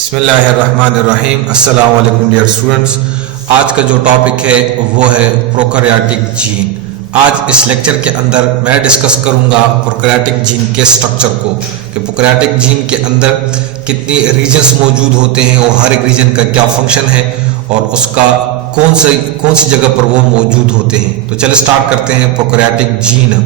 बिस्मिल्लाहिर्रहमानिर्रहीम। अस्सलाम वालेकुम डियर स्टूडेंट्स। आज का जो टॉपिक है वो है प्रोकैरियोटिक जीन। आज इस लेक्चर के अंदर मैं डिस्कस करूंगा प्रोकैरियोटिक जीन के स्ट्रक्चर को, कि प्रोकैरियोटिक जीन के अंदर कितनी रीजन्स मौजूद होते हैं और हर एक रीजन का क्या फंक्शन है और उसका कौन सी जगह पर वो मौजूद होते हैं। तो चलिए स्टार्ट करते हैं prokaryotic gene.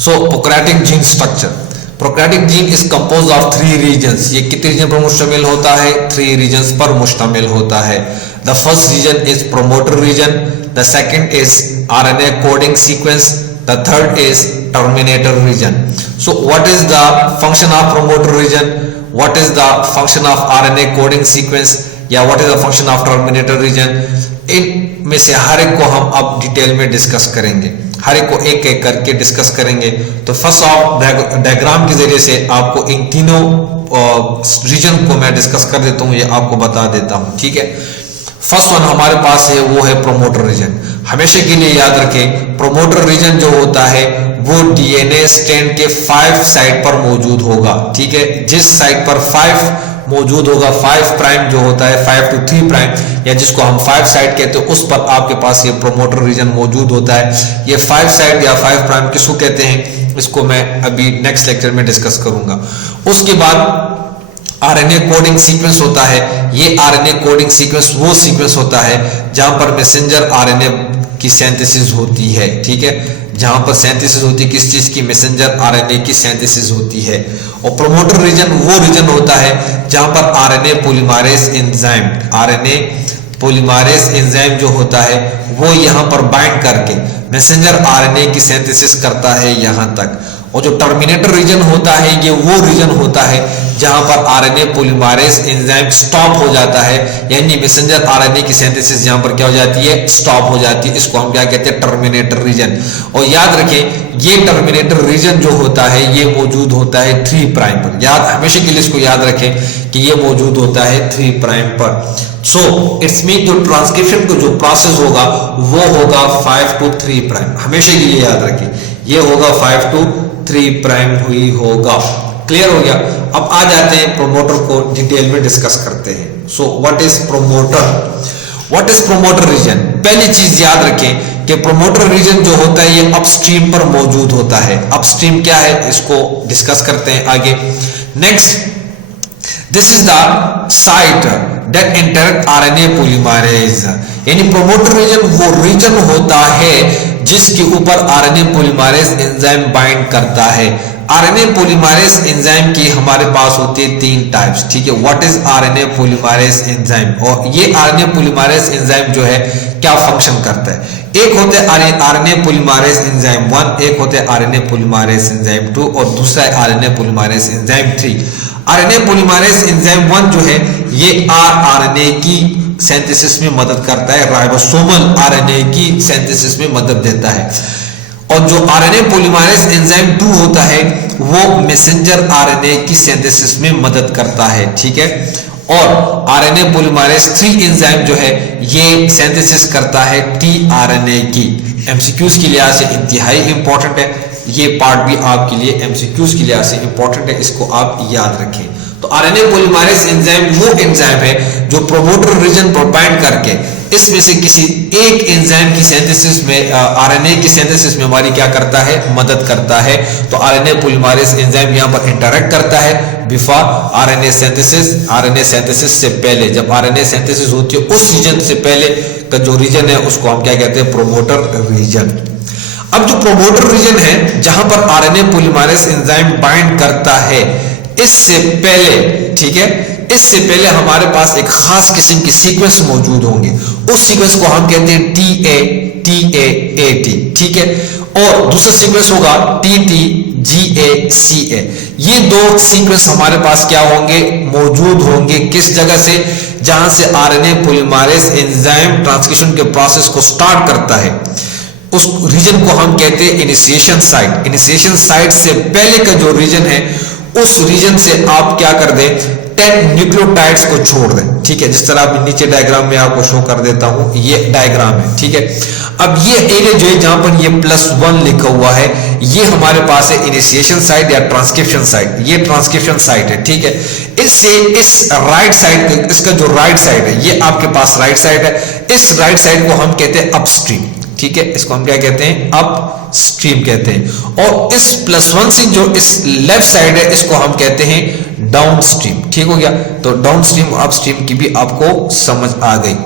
Prokaryotic gene structure. Prokaryotic gene is compose of 3 regions. ये कितने रीजन पर मुश्तमिल होता है? 3 रीजन्स पर मुश्तमिल होता है। The first region is promoter region, the second is RNA coding sequence, the third is terminator region. So what is the function of promoter region, what is the function of RNA coding sequence या what is the function of terminator region? इन में से हर एक को हम अब detail में discuss करेंगे, हर एक को एक एक करके डिस्कस करेंगे। तो फर्स्ट ऑफ डायग्राम के जरिए से आपको इन तीनों रीजन को मैं डिस्कस कर देता हूं, ये आपको बता देता हूं, ठीक है। फर्स्ट वन हमारे पास है वो है प्रोमोटर रीजन। हमेशा के लिए याद रखें, प्रोमोटर रीजन जो होता है वो डीएनए स्ट्रैंड के 5 साइड पर मौजूद होगा, ठीक है। जिस साइड पर 5 मौजूद होगा, 5 प्राइम जो होता है 5 to 3 प्राइम, या जिसको हम 5 साइड कहते हैं, उस पर आपके पास ये प्रोमोटर रीजन मौजूद होता है। ये 5 साइड या 5 प्राइम किसको कहते हैं, इसको मैं अभी नेक्स्ट लेक्चर में डिस्कस करूंगा। उसके बाद आरएनए कोडिंग सीक्वेंस होता है। ये आरएनए कोडिंग सीक्वेंस वो सीक्वेंस होता है जहां पर मैसेंजर आरएनए की सिंथेसिस होती है, ठीक है। जहां पर सिंथेसिस होती है किस चीज की? मैसेंजर आरएनए की सिंथेसिस होती है। और प्रोमोटर रीजन वो रीजन होता है जहां पर RNA polymerase enzyme, RNA polymerase enzyme जो होता है वो यहां पर बाइंड करके मैसेंजर आरएनए की सिंथेसिस करता है यहां तक। और जो टर्मिनेटर रीजन होता है ये वो रीजन होता है जहां पर आरएनए पॉलीमरेज एंजाइम स्टॉप हो जाता है, यानी मैसेंजर आरएनए की सिंथेसिस यहां पर क्या हो जाती है? स्टॉप हो जाती है। इसको हम क्या कहते हैं? Terminator region. और याद रखें, ये टर्मिनेटर रीजन जो होता है ये मौजूद होता है 3 प्राइम पर। याद हमेशा के लिए इसको याद रखें कि ये मौजूद होता है 3 प्राइम पर। सो इट्स मीन जो ट्रांसक्रिप्शन का जो प्रोसेस होगा वो होगा 5 to 3 प्राइम। हमेशा के लिए याद रखें, ये होगा 5 to 3 प्राइम हुई होगा। क्लियर हो गया? अब आ जाते हैं प्रोमोटर को डिटेल में डिस्कस करते हैं। सो what is promoter? What is promoter reason? पहली चीज याद रखें कि प्रोमोटर रीजन जो होता है ये अपस्ट्रीम पर मौजूद होता है। अपस्ट्रीम क्या है इसको डिस्कस करते हैं आगे। Next, this is the site that interact RNA polymerase, यानी प्रोमोटर रीजन वो रीजन होता है जिसके ऊपर आरएनए पॉलीमरेज एंजाइम बाइंड करता है। आरएनए पॉलीमरेज एंजाइम की हमारे पास होती है 3 टाइप्स, ठीक है। What is RNA polymerase enzyme? और ये आरएनए पॉलीमरेज एंजाइम जो है क्या फंक्शन करता है? एक होते हैं आरएनए पॉलीमरेज एंजाइम 1, एक होते हैं आरएनए पॉलीमरेज एंजाइम 2 और दूसरा है RNA polymerase enzyme 3। RNA polymerase enzyme 1 जो है ये आरएनए की सिंथेसिस में मदद करता है, राइबोसोमल आरएनए की सिंथेसिस में मदद देता है। और जो आरएनए पॉलीमरेज एंजाइम 2 होता है वो मैसेंजर आरएनए की सिंथेसिस में मदद करता है, ठीक है। और आरएनए पॉलीमरेज 3 एंजाइम जो है ये सिंथेसिस करता है टीआरएनए की। एमसीक्यूज के लिहाज से इंतहाई इंपॉर्टेंट है, ये पार्ट भी आपके लिए एमसीक्यूज के लिहाज से इंपॉर्टेंट है, इसको आप याद रखें। तो आरएनए पॉलीमरेज एंजाइम वो एंजाइम है जो प्रोमोटर रीजन पर बाइंड करके इसमें से किसी एक एंजाइम की सिंथेसिस में, आरएनए की सिंथेसिस में हमारी क्या करता है? मदद करता है। तो आरएनए पॉलीमरेज एंजाइम यहां पर इंटरैक्ट करता है before RNA synthesis. RNA synthesis से पहले, जब आरएनए सिंथेसिस होती है उस रीजन से पहले का जो रीजन है उसको हम क्या कहते हैं? Promoter region. अब जो प्रोमोटर रीजन है जहां पर आरएनए पॉलीमरेज एंजाइम बाइंड करता है, इससे पहले, ठीक है, इससे पहले हमारे पास एक खास किस्म की सीक्वेंस मौजूद होंगे। उस सीक्वेंस को हम कहते हैं TATAT, ठीक है। और दूसरा सीक्वेंस होगा TTGACA। ये 2 सीक्वेंस हमारे पास क्या होंगे? मौजूद होंगे। किस जगह से? जहां से आरएनए पॉलीमरेज एंजाइम ट्रांसक्रिप्शन के प्रोसेस को स्टार्ट करता है, उस रीजन को हम कहते हैं इनिशिएशन साइट। इनिशिएशन साइट से पहले का जो रीजन है उस रीजन से आप क्या कर दें? 10 न्यूक्लियोटाइड्स को छोड़ दें, ठीक है। जिस तरह आप नीचे डायग्राम में आपको शो कर देता हूं, ये डायग्राम है, ठीक है। अब ये एरिया जो है जहां पर ये +1 लिखा हुआ है, ये हमारे पास है इनिशिएशन साइट या ट्रांसक्रिप्शन साइट। ये ट्रांसक्रिप्शन साइट है, ठीक है। इससे इस राइट साइड, इसका जो राइट साइड है, ये आपके पास राइट साइड है। इस राइट साइड को हम कहते हैं अपस्ट्रीम, ठीक है। इसको हम क्या कहते हैं? अपस्ट्रीम कहते हैं। और इस +1 से जो इस लेफ्ट साइड है, इसको हम कहते हैं डाउनस्ट्रीम, ठीक हो गया। तो डाउनस्ट्रीम और अपस्ट्रीम की भी आपको समझ आ गई।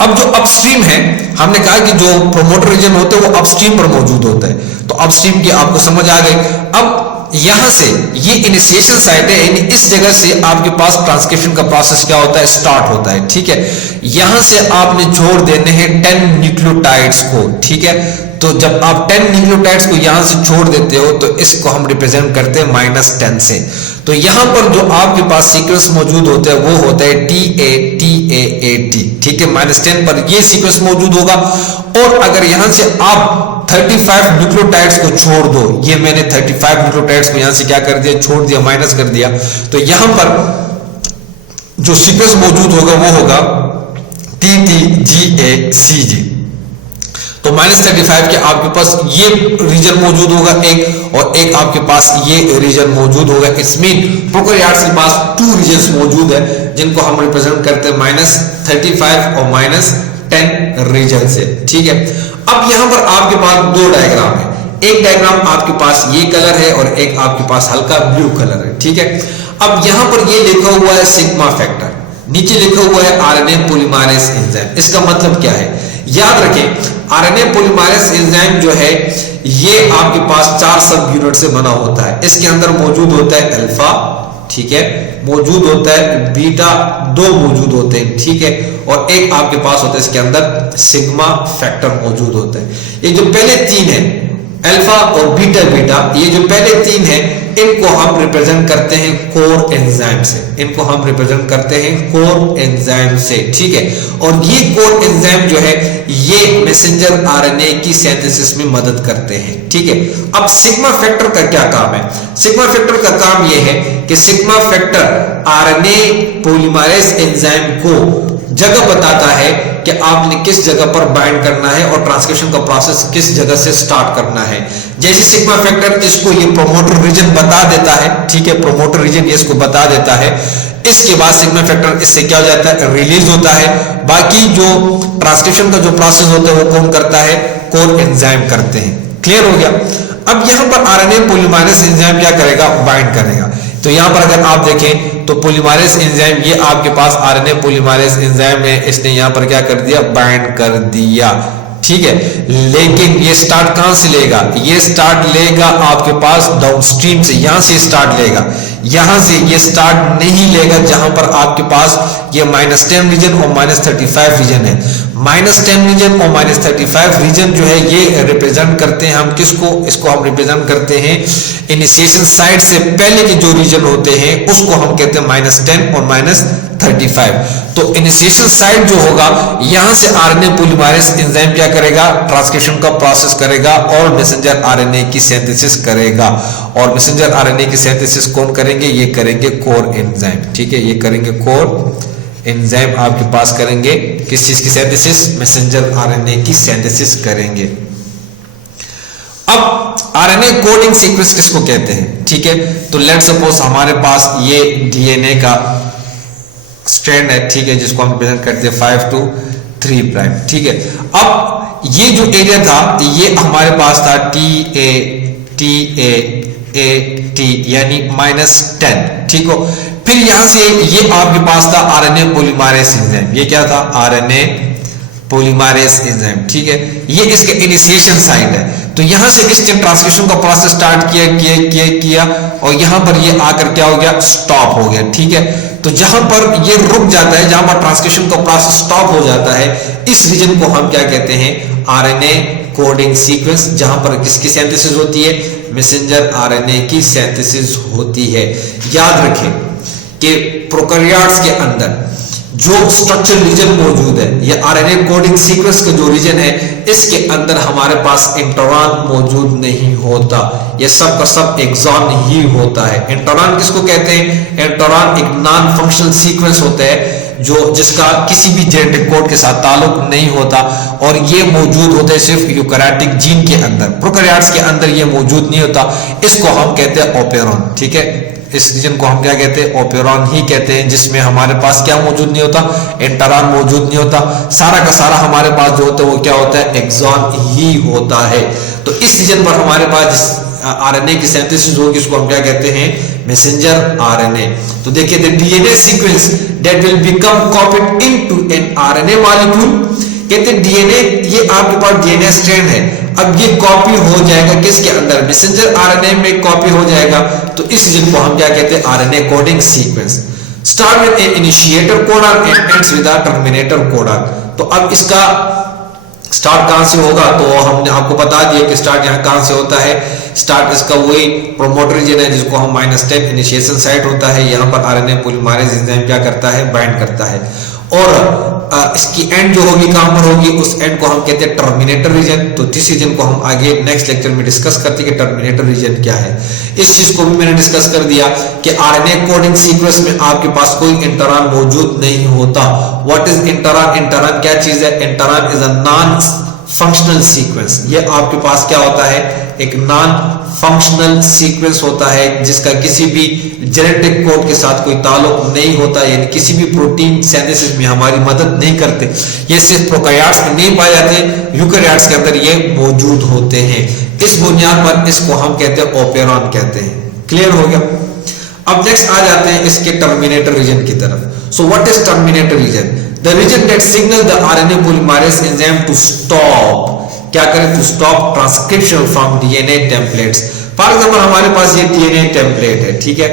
अब जो अपस्ट्रीम है, हमने कहा कि जो प्रोमोटर रीजन होते हैं वो अपस्ट्रीम पर मौजूद होता है, तो अपस्ट्रीम की आपको समझ आ गई। अब यहां से ये इनिशिएशन साइट है, यानी इस जगह से आपके पास ट्रांसक्रिप्शन का प्रोसेस क्या होता है? स्टार्ट होता है, ठीक है। यहां से आपने छोड़ देने हैं 10 न्यूक्लियोटाइड्स को, ठीक है। तो जब आप 10 न्यूक्लियोटाइड्स को यहां से छोड़ देते हो तो इसको हम रिप्रेजेंट करते हैं -10 से। तो यहां पर जो आपके पास सीक्वेंस मौजूद होता है वो होता है TATAAT, ठीक है। -10 पर ये सीक्वेंस मौजूद होगा। और अगर यहां से आप 35 न्यूक्लियोटाइड्स को छोड़ दो, ये मैंने 35 न्यूक्लियोटाइड्स को यहां से क्या कर दिया? छोड़ दिया, माइनस कर दिया। तो यहां पर जो सीक्वेंस मौजूद होगा वो होगा TTGACG। तो -35 के आपके पास ये रीजन मौजूद होगा एक, और एक आपके पास ये रीजन मौजूद होगा। इसमें प्रोकैरियोट्स के पास 2 रीजन्स मौजूद है जिनको हम रिप्रेजेंट करते हैं -35 और -10 रीजन से, ठीक है। अब यहां पर आपके पास 2 डायग्राम है। एक डायग्राम आपके पास ये कलर है और एक आपके पास हल्का ब्लू कलर है, ठीक है। अब यहां पर ये लिखा हुआ है सिग्मा फैक्टर, नीचे लिखा हुआ है आरएनए पॉलीमरेज एंजाइम। इसका मतलब क्या है? याद रखें, आरएनए पॉलीमरेज एंजाइम जो है ये आपके पास 4 सब यूनिट से बना होता है। इसके अंदर मौजूद होता है अल्फा, ठीक है, मौजूद होता है बीटा, 2 मौजूद होते हैं, ठीक है, और एक आपके पास होता है इसके अंदर सिग्मा फैक्टर मौजूद होता है। ये जो पहले 3 है, अल्फा और बीटा बीटा, ये जो पहले 3 है, इनको हम रिप्रेजेंट करते हैं कोर एंजाइम से। इनको हम रिप्रेजेंट करते हैं कोर एंजाइम से, ठीक है। और ये कोर एंजाइम जो है ये मैसेंजर आरएनए की सिंथेसिस में मदद करते हैं, ठीक है। अब सिग्मा फैक्टर का क्या काम है? सिग्मा फैक्टर का काम यह है कि sigma factor RNA polymerase enzyme को जगह बताता है कि आपने किस जगह पर बाइंड करना है और ट्रांसक्रिप्शन का प्रोसेस किस जगह से स्टार्ट करना है। जैसे सिग्मा फैक्टर इसको ये प्रोमोटर रीजन बता देता है, ठीक है, प्रोमोटर रीजन ये इसको बता देता है। इसके बाद सिग्मा फैक्टर इससे क्या हो जाता है? रिलीज होता है। बाकी जो ट्रांसक्रिप्शन का जो प्रोसेस होता है वो कौन करता है? कोर एंजाइम करते हैं। क्लियर हो गया? अब यहां पर आरएनए पॉलीमरेज एंजाइम क्या करेगा? बाइंड करेगा। तो यहां पर अगर आप देखें तो पॉलीमरेज एंजाइम, ये आपके पास आरएनए पॉलीमरेज एंजाइम है, इसने यहां पर क्या कर दिया? बाइंड कर दिया, ठीक है। लेकिन ये स्टार्ट कहां से लेगा? ये स्टार्ट लेगा आपके पास डाउनस्ट्रीम से, यहां से स्टार्ट लेगा। यहां से ये स्टार्ट नहीं लेगा जहां पर आपके पास ये -10 रीजन और -35 रीजन है। -10 रीजन और -35 रीजन जो है ये रिप्रेजेंट करते हैं हम किसको? इसको हम रिप्रेजेंट करते हैं इनिशिएशन साइट से पहले के जो रीजन होते हैं उसको हम कहते हैं -10 और -35। तो इनिशिएशन साइट जो होगा, यहां से आरएनए पॉलीमरेज एंजाइम क्या करेगा? ट्रांसक्रिप्शन का प्रोसेस करेगा और मैसेंजर आरएनए की सिंथेसिस करेगा। और मैसेंजर आरएनए की सिंथेसिस कौन करेंगे? ये करेंगे कोर एंजाइम, ठीक है। ये करेंगे कोर एंजाइम, आपके पास करेंगे किस चीज की सिंथेसिस? मैसेंजर आरएनए की सिंथेसिस करेंगे। अब आरएनए कोडिंग सीक्वेंस किसको कहते हैं? ठीक है, तो लेट्स सपोज हमारे पास ये डीएनए का स्ट्रैंड है, ठीक है, जिसको हम रिप्रेजेंट करते हैं 5 to 3 प्राइम, ठीक है। अब ये जो एरिया था ये हमारे पास था TAT यानी -10, ठीक हो। फिर यहां से ये आपके पास था आरएनए पॉलीमरेज एंजाइम, ये क्या था? आरएनए पॉलीमरेज एंजाइम, ठीक है। ये इसके इनिशिएशन साइट है। तो यहां से इसने ट्रांसक्रिप्शन का प्रोसेस स्टार्ट किया और यहां पर ये आकर क्या हो गया? स्टॉप हो गया, ठीक है। तो जहां पर ये रुक जाता है, जहां पर ट्रांसक्रिप्शन का प्रोसेस स्टॉप हो जाता है, इस रीजन को हम क्या कहते हैं? आरएनए कोडिंग सीक्वेंस, जहां पर किसकी सिंथेसिस होती है? मैसेंजर आरएनए की सिंथेसिस होती है। याद रखें कि प्रोकैरियोट्स के अंदर जो स्ट्रक्चर रीजन मौजूद है, ये आरएनए कोडिंग सीक्वेंस का जो रीजन है, इसके अंदर हमारे पास इंट्रॉन मौजूद नहीं होता, ये सब का सब एक्सॉन ही होता है। इंट्रॉन किसको कहते हैं? इंट्रॉन एक नॉन फंक्शनल सीक्वेंस होता है जो जिसका किसी भी जेनेटिक कोड के साथ ताल्लुक नहीं होता, और ये मौजूद होते हैं सिर्फ यूकैरियोटिक जीन के अंदर, प्रोकैरियोट्स के अंदर ये मौजूद नहीं होता। इसको हम कहते हैं ओपेरॉन, ठीक है। इस रीजन को हम क्या कहते हैं? ओपेरॉन ही कहते हैं, जिसमें हमारे पास क्या मौजूद नहीं होता? इंट्रॉन मौजूद नहीं होता। सारा का सारा हमारे पास जो होता है वो क्या होता है? एक्सॉन ही होता है। तो इस रीजन पर हमारे पास आरएनए की सिंथेसिस होगी, इसको हम क्या कहते हैं? Messenger RNA. तो देखिए, the DNA sequence that will become copied into an RNA molecule, कहते हैं डीएनए, ये आपके पास डीएनए स्ट्रैंड है, अब ये कॉपी हो जाएगा किसके अंदर? मैसेंजर आरएनए में कॉपी हो जाएगा। तो इस रीजन को हम क्या कहते हैं? RNA coding sequence. Start with N initiator codon and ends with a terminator codon. तो अब इसका स्टार्ट कहां से होगा? तो हमने आपको बता दिया कि स्टार्ट यहां कहां से होता है। स्टार्ट इसका वही प्रोमोटर रीजन है जिसको हम -10 इनिशिएशन साइट होता है, यहां पर आरएनए पॉलीमरेज एंजाइम क्या करता है? बाइंड करता है। और इसकी एंड जो होगी कहां पर होगी? उस एंड को हम कहते हैं टर्मिनेटर रीजन। तो इस रीजन को हम आगे नेक्स्ट लेक्चर में डिस्कस करते हैं कि टर्मिनेटर रीजन क्या है। इस चीज को भी मैंने डिस्कस कर दिया कि आरएनए कोडिंग सीक्वेंस में आपके पास कोई इंट्रॉन मौजूद नहीं होता। What is intron? इंट्रॉन क्या चीज है? Intron is a non functional sequence. ये आपके पास क्या होता है? एक नॉन फंक्शनल सीक्वेंस होता है जिसका किसी भी जेनेटिक कोड के साथ कोई ताल्लुक नहीं होता, यानी किसी भी प्रोटीन सिंथेसिस में हमारी मदद नहीं करते। ये सिर्फ प्रोकैरियोट्स में नहीं पाए जाते, यूकैरियोट्स के अंदर ये मौजूद होते हैं। इस बुनियाद पर इसको हम कहते हैं ओपेरॉन कहते हैं। क्लियर हो गया? अब नेक्स्ट आ जाते हैं इसके टर्मिनेटर रीजन की तरफ। So what is terminator region? The region that signal the RNA polymerase enzyme to stop, क्या करें? To stop transcription from DNA templates. For example हमारे पास ये डीएनए टेम्पलेट है, ठीक है।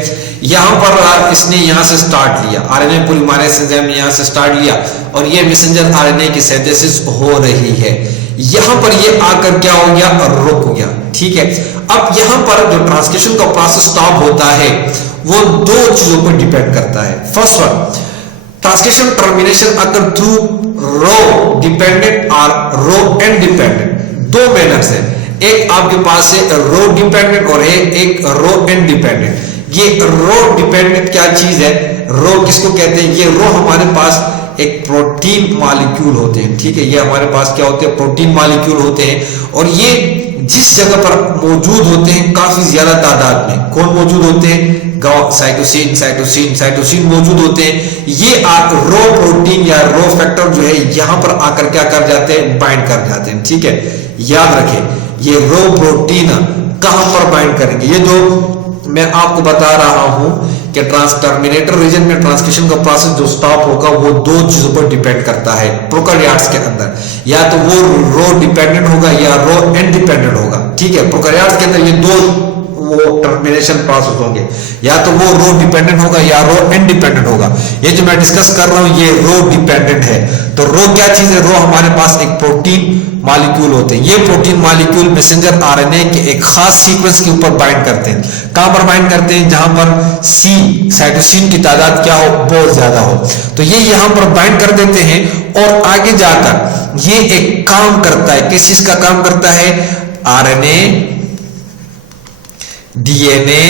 यहां पर इसने यहां से स्टार्ट लिया, आरएनए पॉलीमरेज एंजाइम ने यहां से स्टार्ट लिया और ये मैसेंजर आरएनए की सिंथेसिस हो रही है। यहां पर ये आकर क्या हो गया? रुक गया, ठीक है। अब यहां पर जो ट्रांसक्रिप्शन का प्रोसेस स्टॉप होता है वो दो चीजों पर डिपेंड करता है। फर्स्ट वन, ट्रांसक्रिप्शन टर्मिनेशन अगर थ्रू रो डिपेंडेंट और रो इंडिपेंडेंट, दो मैनर्स है। एक आपके पास है रो डिपेंडेंट और एक रो इंडिपेंडेंट। ये रो डिपेंडेंट क्या चीज है? रो किसको कहते हैं? ये रो हमारे पास एक प्रोटीन मॉलिक्यूल होते हैं, ठीक है। ये हमारे पास क्या होते हैं? प्रोटीन मॉलिक्यूल होते हैं, और ये जिस जगह पर मौजूद होते हैं काफी ज्यादा तादाद में। कौन मौजूद होते हैं? साइटोसिन साइटोसिन साइटोसिन मौजूद होते हैं। ये रो प्रोटीन या रो फैक्टर जो है यहां पर आकर क्या कर जाते हैं? बाइंड कर जाते हैं, ठीक है। याद रखें, ये रो प्रोटीन कहां पर बाइंड करेंगे? ये जो मैं आपको बता रहा हूं कि टर्मिनेटर रीजन में ट्रांसक्रिप्शन का प्रोसेस जो स्टॉप होगा वो दो चीजों पर डिपेंड करता है प्रोकैरियोट्स के अंदर, या तो वो रो डिपेंडेंट होगा या रो इंडिपेंडेंट होगा, ठीक है। प्रोकैरियोट्स के अंदर ये दो वो टर्मिनेशन प्रोसेस होंगे, या तो वो रो डिपेंडेंट होगा या रो इंडिपेंडेंट होगा। ये जो मैं डिस्कस कर रहा हूं ये रो डिपेंडेंट है। तो रो क्या चीज है? रो हमारे पास एक प्रोटीन मॉलिक्यूल होते हैं। ये प्रोटीन मॉलिक्यूल मैसेंजर आरएनए के एक खास सीक्वेंस के ऊपर बाइंड करते हैं। कहां पर बाइंड करते हैं? जहां पर सी साइटोसिन की तादाद क्या हो? बहुत ज्यादा हो। तो ये यहां पर बाइंड कर देते हैं और आगे जाकर ये एक काम करता है। किस चीज का काम करता है? आरएनए डीएनए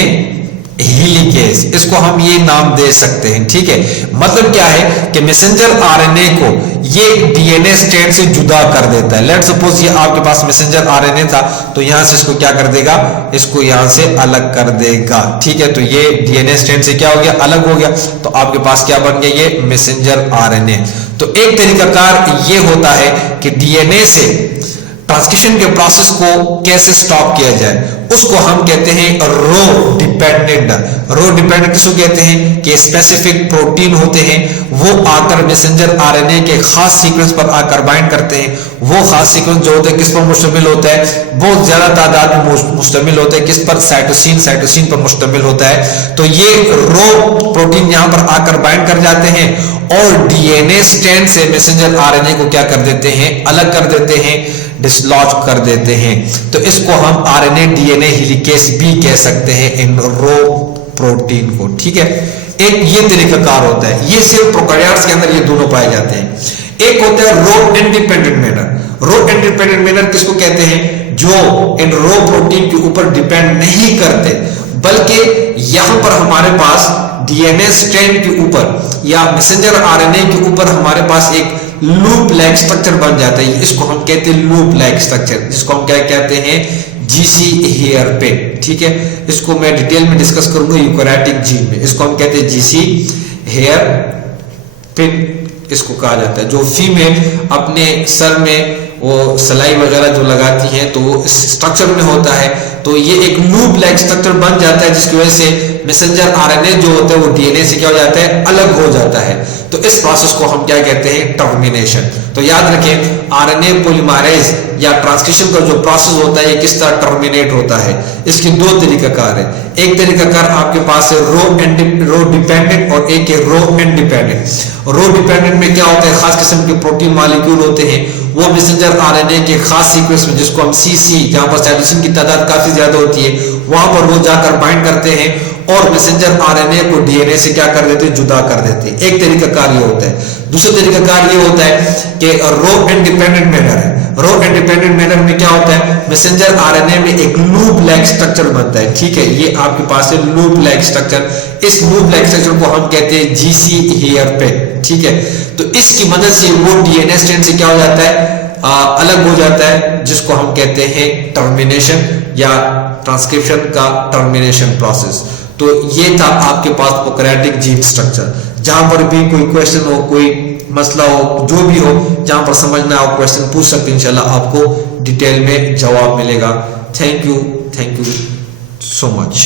हेलिकेज, इसको हम ये नाम दे सकते हैं, ठीक है। मतलब क्या है कि मैसेंजर आरएनए को ये डीएनए स्ट्रैंड से जुदा कर देता है। लेट्स सपोज ये आपके पास मैसेंजर आरएनए था, तो यहां से इसको क्या कर देगा? इसको यहां से अलग कर देगा, ठीक है। तो ये डीएनए स्ट्रैंड से क्या हो गया? अलग हो गया। तो आपके पास क्या बन गया? ये मैसेंजर आरएनए। तो एक तरीकाकार ये होता है कि डीएनए से ट्रांसक्रिप्शन के प्रोसेस को कैसे स्टॉप किया जाए, उसको हम कहते हैं रो डिपेंडेंट। रो डिपेंडेंट किसको कहते हैं? कि स्पेसिफिक प्रोटीन होते हैं वो आकर मैसेंजर आरएनए के खास सीक्वेंस पर आकर बाइंड करते हैं। वो खास सीक्वेंस जो होता है किस पर मुश्तमिल होता है? बहुत ज्यादा तादाद में मुश्तमिल होता है। किस पर? साइटोसिन पर मुश्तमिल होता है। तो ये रो प्रोटीन यहां पर आकर बाइंड कर जाते हैं और डीएनए स्ट्रैंड से मैसेंजर आरएनए को क्या कर देते हैं? अलग कर देते हैं, डिसलॉज कर देते हैं। तो इसको हम आरएनए डीएनए हेलिकेज भी कह सकते हैं इन रो प्रोटीन को, ठीक है। एक ये तरीकाकार होता है, ये सिर्फ प्रोकैरियोट्स के अंदर ये दोनों पाए जाते हैं। एक होता है रो इंडिपेंडेंट मैनर। रो इंडिपेंडेंट मैनर किसको कहते हैं? जो इन रो प्रोटीन के ऊपर डिपेंड नहीं करते, बल्कि यहां पर हमारे पास डीएनए स्ट्रैंड के ऊपर या मैसेंजर आरएनए के ऊपर हमारे पास एक लूप लाइक स्ट्रक्चर बन जाता है। इसको हम कहते हैं लूप लाइक स्ट्रक्चर, जिसको हम क्या कहते हैं? GC hairpin. ठीक है, इसको मैं डिटेल में डिस्कस करूंगा यूकैरियोटिक जीन में। इसको हम कहते हैं जीसी हेयर पिन, इसको कहा जाता है। जो फीमेल अपने सर में वो सलाई वगैरह जो लगाती है तो वो इस स्ट्रक्चर में होता है, तो ये एक लूप लाइक स्ट्रक्चर बन जाता है, जिसकी वजह से मैसेंजर आरएनए जो होता है वो डीएनए से क्या हो जाता है? अलग हो जाता है। तो इस प्रोसेस को हम क्या कहते हैं? टर्मिनेशन। तो याद रखें, आरएनए पॉलीमरेज या ट्रांसक्रिप्शन का जो प्रोसेस होता है ये किस तरह टर्मिनेट होता है। इसके दो तरीकाकार है। एक तरीकाकार आपके पास है रो डिपेंडेंट और एक है रो इंडिपेंडेंट। रो डिपेंडेंट में क्या होता है? खास किस्म के प्रोटीन मॉलिक्यूल होते हैं, वो मैसेंजर आरएनए के खास सीक्वेंस में, जिसको हम सीसी, जहां पर साइटोसिन की तादाद काफी ज्यादा होती है, वहां पर वो जाकर बाइंड करते हैं और मैसेंजर आरएनए को डीएनए से क्या कर देते हैं? जुदा कर देते हैं। एक तरीकाकार ये होता है। दूसरा तरीकाकार ये होता है कि रो इंडिपेंडेंट मैनर है। रो इंडिपेंडेंट मैनर में क्या होता है? मैसेंजर आरएनए में एक लूप लाइक स्ट्रक्चर बनता है। ठीक है, ये आपके पास है लूप लाइक स्ट्रक्चर। इस लूप लाइक स्ट्रक्चर को हम कहते हैं जीसी हेयर पिन। ठीक है, तो इसकी मदद से वो डीएनए स्ट्रैंड से क्या हो जाता है? अलग हो जाता है, जिसको हम कहते हैं टर्मिनेशन या ट्रांसक्रिप्शन का टर्मिनेशन प्रोसेस। तो ये था आपके पास प्रोकैरियोटिक जीन स्ट्रक्चर। जहां पर भी कोई क्वेश्चन हो, कोई मसला हो, जो भी हो, जहां पर समझना हो क्वेश्चन पूछ सकते हैं, इंशाल्लाह आपको डिटेल में जवाब मिलेगा। Thank you so much.